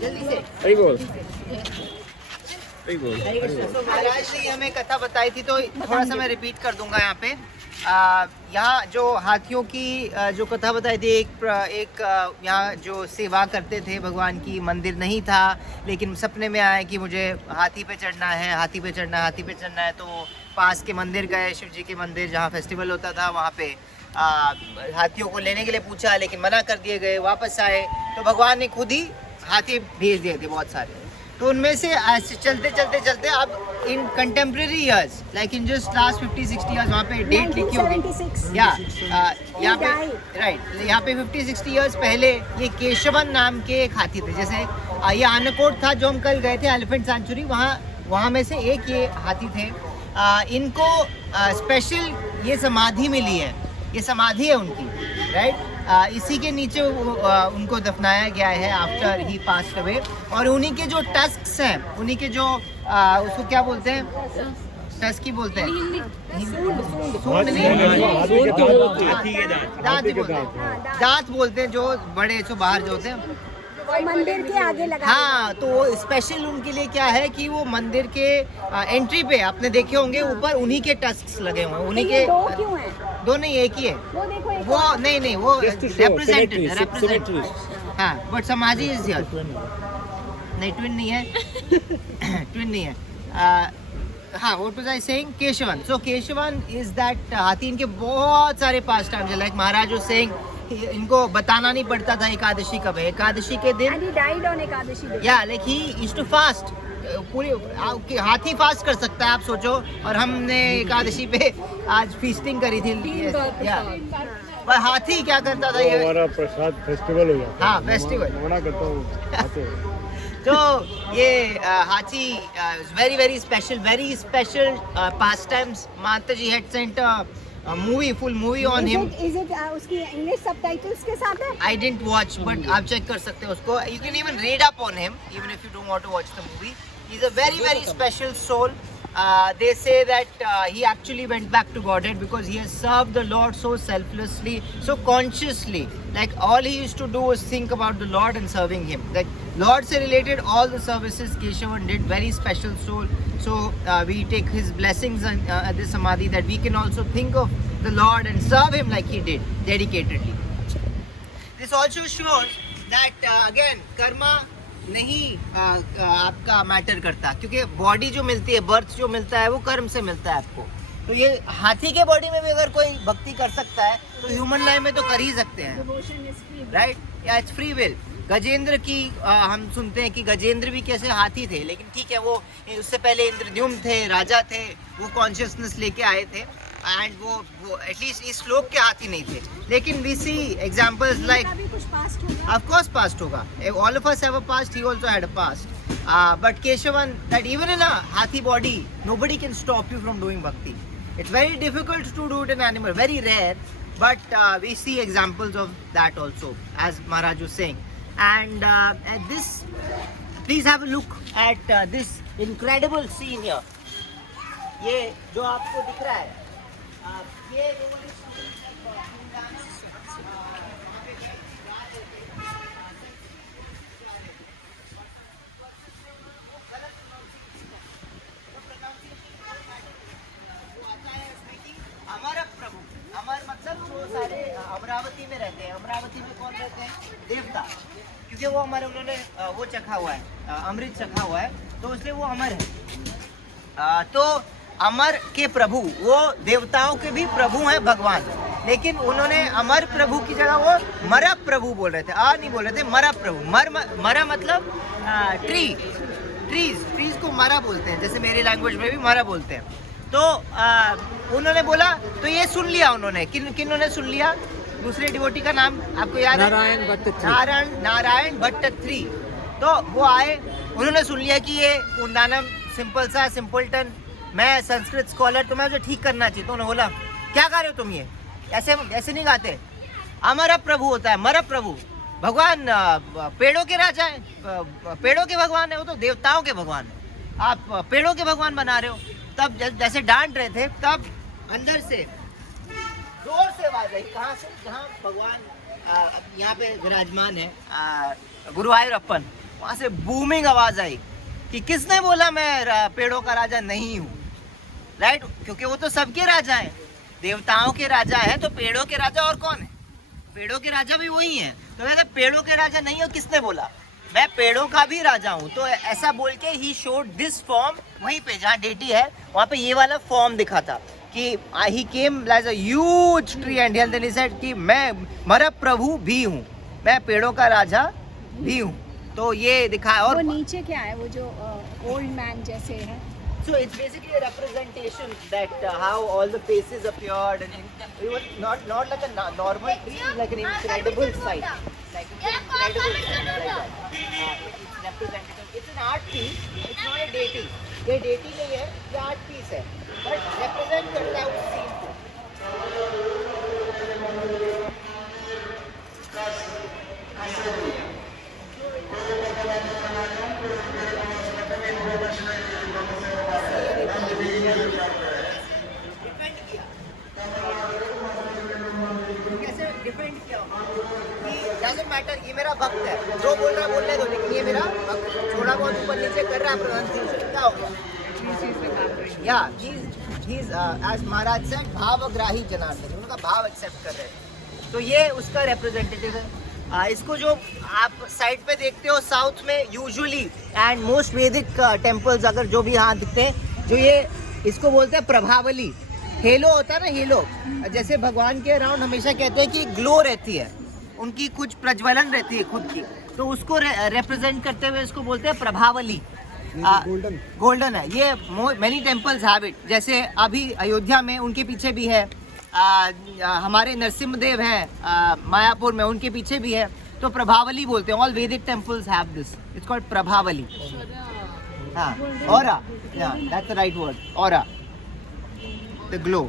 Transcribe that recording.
जल्दी से। तो महाराज ने हमें कथा बताई थी, तो थोड़ा सा मैं रिपीट कर दूंगा यहाँ पे। यहाँ जो हाथियों की जो कथा बताई थी, एक यहाँ जो सेवा करते थे भगवान की, मंदिर नहीं था, लेकिन सपने में आया कि मुझे हाथी पे चढ़ना है, हाथी पे चढ़ना है, हाथी पे चढ़ना है। तो पास के मंदिर गए, शिव जी के मंदिर जहाँ फेस्टिवल होता था, वहाँ पे हाथियों को लेने के लिए पूछा, लेकिन मना कर दिए गए। वापस आए तो भगवान ने खुद ही हाथी भेज दिए थे बहुत सारे। तो उनमें से चलते चलते चलते अब इन contemporary years, like in just last 50-60 years, वहाँ पे डेट लिखी होगी या यहाँ पे, राइट, यहाँ पे 50-60 ईयर्स पहले ये केशवन नाम के एक हाथी थे। जैसे ये आनकोट था जो हम कल गए थे, एलिफेंट सेंचुरी, वहाँ में से एक ये हाथी थे। इनको स्पेशल ये समाधि मिली है, ये समाधि है उनकी, राइट। इसी के नीचे उनको दफनाया गया है आफ्टर ही पास्ड अवे। और उन्हीं के जो टस्क्स हैं, उन्हीं के जो उसको क्या बोलते हैं, टस्क ही बोलते हैं, सूंड नहीं, दांत बोलते हैं, जो बड़े जो बाहर जो होते हैं मंदिर के आगे लगा। हाँ, तो स्पेशल उनके लिए क्या है कि वो मंदिर के एंट्री पे आपने देखे होंगे ऊपर उन्हीं के टस्क्स लगे हुए हैं, उन्हीं के। दो क्यों हैं? दो नहीं, एक ही है वो देखो, एक वो नहीं वो रिप्रेजेंटेड। हाँ, बट समाधि इज हियर। नहीं, ट्विन नहीं है। ट्विन नहीं है। हाँ, what was I saying, Keshavan. So Keshavan is that हाथी। इनके बहुत सारे पास टाइम्स है, लाइक महाराज वाज सेइंग, इनको बताना नहीं पड़ता था एकादशी कब है। एकादशी के दिन या like he used to fast. पूरी हाथी फास्ट कर सकता है, आप सोचो। और हमने एकादशी पे आज फीस्टिंग करी थी, या पर हाथी क्या करता था, ये हमारा प्रसाद फेस्टिवल हो जाता है। हाँ, फेस्टिवल मना करता हूँ। तो ये हाथी very very special pastimes. माता जी had sent full movie on him. Is it उसकी English subtitles के साथ है? I didn't watch, but आप check कर सकते हैं उसको. You can even read up on him, even if you don't want to watch the movie. He's a very special soul. They say that he actually went back to Godhead because he has served the Lord so selflessly, so consciously. Like all he used to do was think about the Lord and serving Him. Like Lord se related all the services Keshavan did. Very special soul. So we take his blessings at this samadhi, that we can also think of the Lord and serve Him like he did, dedicatedly. This also shows that again karma नहीं आपका matter करता, क्योंकि body जो मिलती है, birth जो मिलता है, वो कर्म से मिलता है आपको। तो ये हाथी के बॉडी में भी अगर कोई भक्ति कर सकता है, तो ह्यूमन लाइफ में तो कर ही सकते हैं, राइट। या इट्स फ्री विल। गजेंद्र की हम सुनते हैं कि गजेंद्र भी कैसे हाथी थे, लेकिन ठीक है, वो उससे पहले इंद्रद्युम्न थे, राजा थे, वो कॉन्शियसनेस लेके आए थे, एंड वो एटलीस्ट इस श्लोक के हाथी नहीं थे। लेकिन we see examples like, of course past होगा, all of us have a past, he also had a past, but Keshavan, that even in a haathi body nobody can stop you from doing bhakti. It's very difficult to do it in animal, very rare, but we see examples of that also, as Maharaj was saying. And at this, please have a look at this incredible scene here. ये जो आपको दिख रहा है, ये अमर प्रभु, अमर मतलब जो सारे अमरावती में रहते हैं। अमरावती में कौन रहते हैं? देवता, क्योंकि वो हमारे, उन्होंने वो चखा हुआ है, अमृत चखा हुआ है, तो इसलिए वो अमर है। तो अमर के प्रभु, वो देवताओं के भी प्रभु हैं भगवान, लेकिन उन्होंने अमर प्रभु की जगह वो मरा प्रभु बोल रहे थे। नहीं बोल रहे थे, मरा प्रभु। मरा मतलब ट्रीज को मरा बोलते हैं, जैसे मेरी लैंग्वेज में भी मरा बोलते हैं। तो उन्होंने बोला, तो ये सुन लिया उन्होंने, किन्होंने सुन लिया? दूसरे डिवोटी का नाम आपको याद है? नारायण भट्टत्री। तो वो आए, उन्होंने सुन लिया कि ये कुंदानम सिंपल सा सिंपलटन, मैं संस्कृत स्कॉलर, तो मैं मुझे ठीक करना चाहिए। तो उन्होंने बोला, क्या कर रहे हो तुम, ये ऐसे नहीं गाते। अमर प्रभु होता है, मर प्रभु। भगवान पेड़ों के राजा है, पेड़ों के भगवान है, वो तो देवताओं के भगवान है। आप पेड़ों के भगवान बना रहे हो। तब जैसे डांट रहे थे, तब अंदर से जोर से आवाज आई, कहाँ से? जहाँ भगवान यहाँ पे विराजमान है गुरुवायूरप्पन, वहाँ से बूमिंग आवाज आई कि किसने बोला मैं पेड़ों का राजा नहीं हूँ, राइट? क्योंकि वो तो सबके राजा हैं, देवताओं के राजा है, तो पेड़ों के राजा और कौन है? पेड़ों के राजा भी वही हैं। तो कहते पेड़ों के राजा नहीं हो, किसने बोला? मैं पेड़ों का भी राजा हूँ। तो ऐसा बोल के ही शोड दिस फॉर्म, वहीं पे जहाँ डेटी है वहाँ पे ये वाला फॉर्म दिखा था कि he came as a huge tree and then he said कि मैं मरा प्रभु भी हूँ, मैं पेड़ों का राजा भी हूँ। तो ये दिखा। और वो नीचे क्या है, वो जो ओल्ड मैन जैसे है? So it's basically a representation that how all the faces appeared, and it was not like a normal tree, it was like an incredible sight, like an incredible sight like that. It's representative. It's an art piece. It's not a deity. ये deity नहीं है, ये art piece है, but represent करता है उस scene को। Defend किया, कैसे डिफेंड किया कि डजंट मैटर, ये मेरा भक्त है, जो बोल रहा है बोलने दो, लेकिन ये मेरा भक्त है। थोड़ा बहुत ऊपर नीचे कर रहा है, प्रोनाउंसिएशन क्या हो गया? या he is as Maharaj said bhavgrahi Janardan, उनका भाव एक्सेप्ट कर रहे हैं। तो ये उसका रिप्रेजेंटेटिव है। इसको जो आप साइड पे देखते हो साउथ में यूजुअली एंड मोस्ट वैदिक टेम्पल्स अगर जो भी यहाँ दिखते हैं, जो ये इसको बोलते हैं प्रभावली। हेलो होता है ना, हेलो, जैसे भगवान के अराउंड हमेशा कहते हैं कि ग्लो रहती है, उनकी कुछ प्रज्वलन रहती है खुद की, तो उसको रिप्रेजेंट करते हुए इसको बोलते हैं प्रभावली। गोल्डन है ये। मेनी टेम्पल्स हैव इट, जैसे अभी अयोध्या में उनके पीछे भी है, हमारे नरसिम्हदेव हैं मायापुर में, उनके पीछे भी है, तो प्रभावली बोलते हैं। All Vedic temples have this, it's called prabhavali. हाँ, aura, that's the right word, aura, the glow.